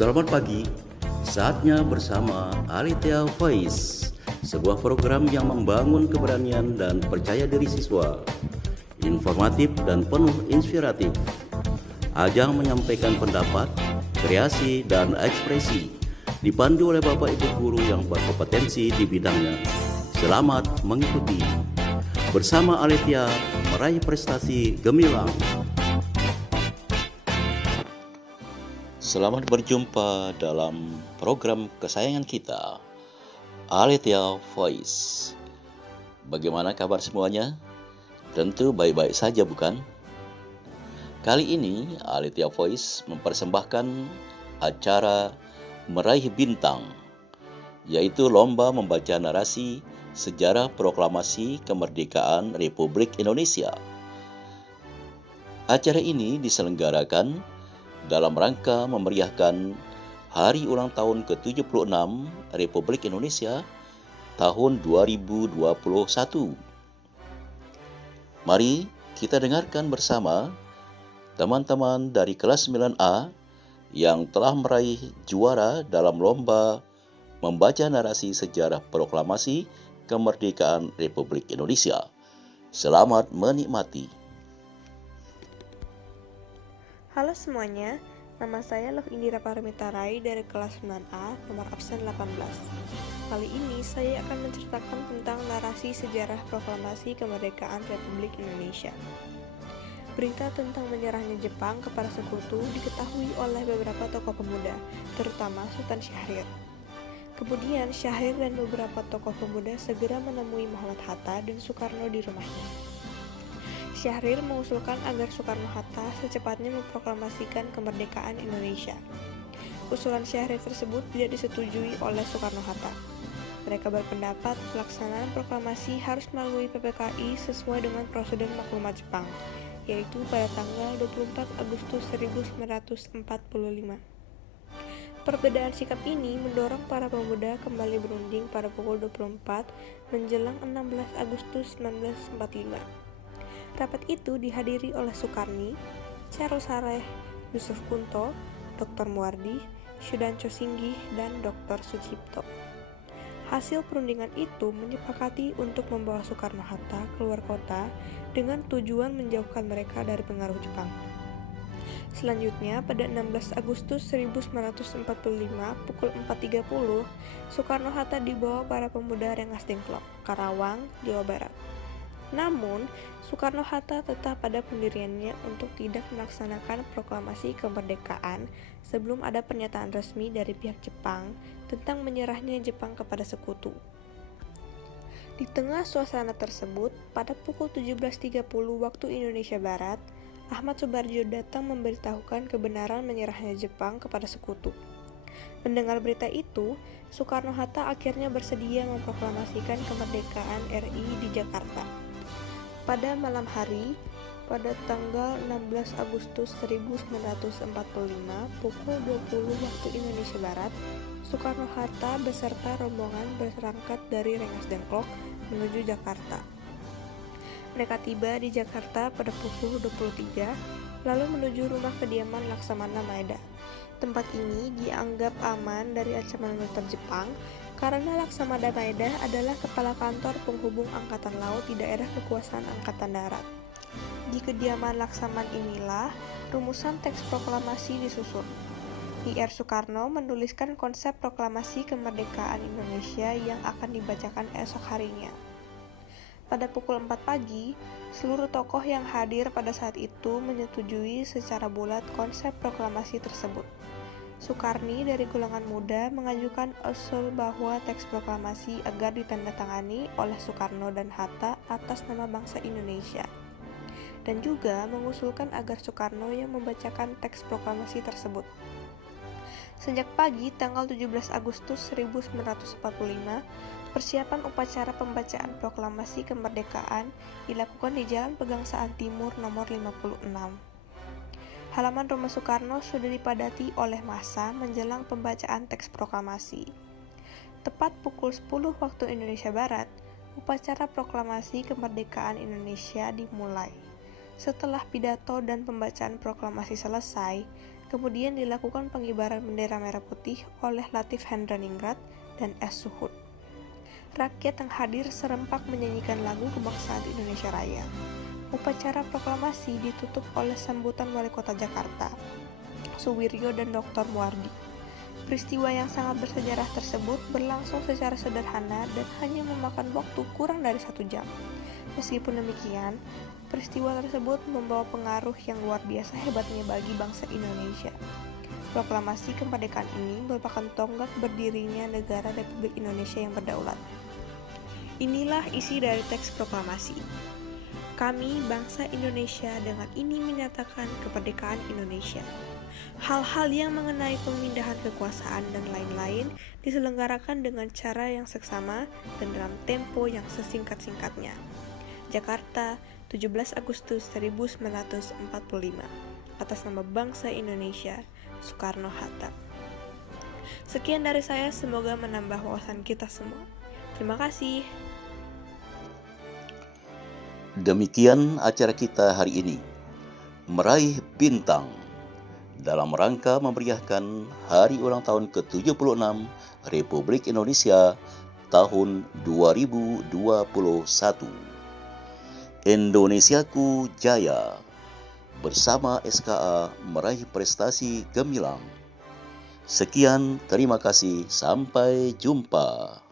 Selamat pagi, saatnya bersama Alethea Voice, sebuah program yang membangun keberanian dan percaya diri siswa, informatif dan penuh inspiratif. Ajang menyampaikan pendapat, kreasi, dan ekspresi, dipandu oleh Bapak Ibu Guru yang berkompetensi di bidangnya. Selamat mengikuti. Bersama Alethea, meraih prestasi gemilang. Selamat berjumpa dalam program kesayangan kita, Alethea Voice. Bagaimana kabar semuanya? Tentu baik-baik saja, bukan? Kali ini Alethea Voice mempersembahkan acara Meraih Bintang, yaitu lomba membaca narasi sejarah proklamasi kemerdekaan Republik Indonesia. Acara ini diselenggarakan dalam rangka memeriahkan Hari Ulang Tahun ke-76 Republik Indonesia tahun 2021. Mari kita dengarkan bersama teman-teman dari kelas 9A yang telah meraih juara dalam lomba membaca narasi sejarah proklamasi kemerdekaan Republik Indonesia. Selamat menikmati. Halo semuanya, nama saya Loh Indira Paramita Rai dari kelas 9A, nomor absen 18. Kali ini saya akan menceritakan tentang narasi sejarah proklamasi kemerdekaan Republik Indonesia. Berita tentang menyerahnya Jepang kepada sekutu diketahui oleh beberapa tokoh pemuda, terutama Sultan Syahrir. Kemudian Syahrir dan beberapa tokoh pemuda segera menemui Muhammad Hatta dan Soekarno di rumahnya. Syahrir mengusulkan agar Soekarno-Hatta secepatnya memproklamasikan kemerdekaan Indonesia. Usulan Syahrir tersebut tidak disetujui oleh Soekarno-Hatta. Mereka berpendapat pelaksanaan proklamasi harus melalui PPKI sesuai dengan prosedur maklumat Jepang, yaitu pada tanggal 24 Agustus 1945. Perbedaan sikap ini mendorong para pemuda kembali berunding pada pukul 24 menjelang 16 Agustus 1945. Rapat itu dihadiri oleh Soekarni, Charles Sareh, Yusuf Kunto, Dr. Muwardi, Sudancho Singgih, dan Dr. Sucipto. Hasil perundingan itu menyepakati untuk membawa Soekarno-Hatta keluar kota dengan tujuan menjauhkan mereka dari pengaruh Jepang. Selanjutnya, pada 16 Agustus 1945 pukul 4.30, Soekarno-Hatta dibawa para pemuda Rengas Dengklok, Karawang, Jawa Barat. Namun, Soekarno-Hatta tetap pada pendiriannya untuk tidak melaksanakan proklamasi kemerdekaan sebelum ada pernyataan resmi dari pihak Jepang tentang menyerahnya Jepang kepada sekutu. Di tengah suasana tersebut, pada pukul 17.30 waktu Indonesia Barat, Ahmad Subarjo datang memberitahukan kebenaran menyerahnya Jepang kepada sekutu. Mendengar berita itu, Soekarno-Hatta akhirnya bersedia memproklamasikan kemerdekaan RI di Jakarta. Pada malam hari, pada tanggal 16 Agustus 1945 pukul 20 waktu Indonesia Barat, Soekarno-Hatta beserta rombongan berangkat dari Rengas Dengklok menuju Jakarta. Mereka tiba di Jakarta pada pukul 23, lalu menuju rumah kediaman Laksamana Maeda. Tempat ini dianggap aman dari ancaman militer Jepang karena Laksamana Maeda adalah kepala kantor penghubung Angkatan Laut di daerah kekuasaan Angkatan Darat. Di kediaman Laksaman inilah rumusan teks proklamasi disusun. I.R. Soekarno menuliskan konsep proklamasi kemerdekaan Indonesia yang akan dibacakan esok harinya. Pada pukul 4 pagi, seluruh tokoh yang hadir pada saat itu menyetujui secara bulat konsep proklamasi tersebut. Soekarni dari golongan muda mengajukan usul bahwa teks proklamasi agar ditandatangani oleh Soekarno dan Hatta atas nama bangsa Indonesia, dan juga mengusulkan agar Soekarno yang membacakan teks proklamasi tersebut. Sejak pagi tanggal 17 Agustus 1945, persiapan upacara pembacaan proklamasi kemerdekaan dilakukan di Jalan Pegangsaan Timur nomor 56. Halaman rumah Soekarno sudah dipadati oleh massa menjelang pembacaan teks proklamasi. Tepat pukul 10 waktu Indonesia Barat, upacara proklamasi kemerdekaan Indonesia dimulai. Setelah pidato dan pembacaan proklamasi selesai, Kemudian dilakukan pengibaran bendera merah putih oleh Latif Hendraningrat dan S. Suhud. Rakyat yang hadir serempak menyanyikan lagu kebangsaan Indonesia Raya. Upacara proklamasi ditutup oleh sambutan Wali Kota Jakarta, Suwiryo dan Dr. Muardi. Peristiwa yang sangat bersejarah tersebut berlangsung secara sederhana dan hanya memakan waktu kurang dari 1 jam. Meskipun demikian, peristiwa tersebut membawa pengaruh yang luar biasa hebatnya bagi bangsa Indonesia. Proklamasi kemerdekaan ini merupakan tonggak berdirinya negara Republik Indonesia yang berdaulat. Inilah isi dari teks proklamasi. Kami, bangsa Indonesia, dengan ini menyatakan kemerdekaan Indonesia. Hal-hal yang mengenai pemindahan kekuasaan dan lain-lain diselenggarakan dengan cara yang seksama dan dalam tempo yang sesingkat-singkatnya. Jakarta, 17 Agustus 1945. Atas nama bangsa Indonesia, Soekarno-Hatta. Sekian dari saya, semoga menambah wawasan kita semua. Terima kasih. Demikian acara kita hari ini, Meraih Bintang, dalam rangka memeriahkan Hari Ulang Tahun ke-76 Republik Indonesia tahun 2021. Indonesiaku Jaya, bersama SKA meraih prestasi gemilang. Sekian, terima kasih, sampai jumpa.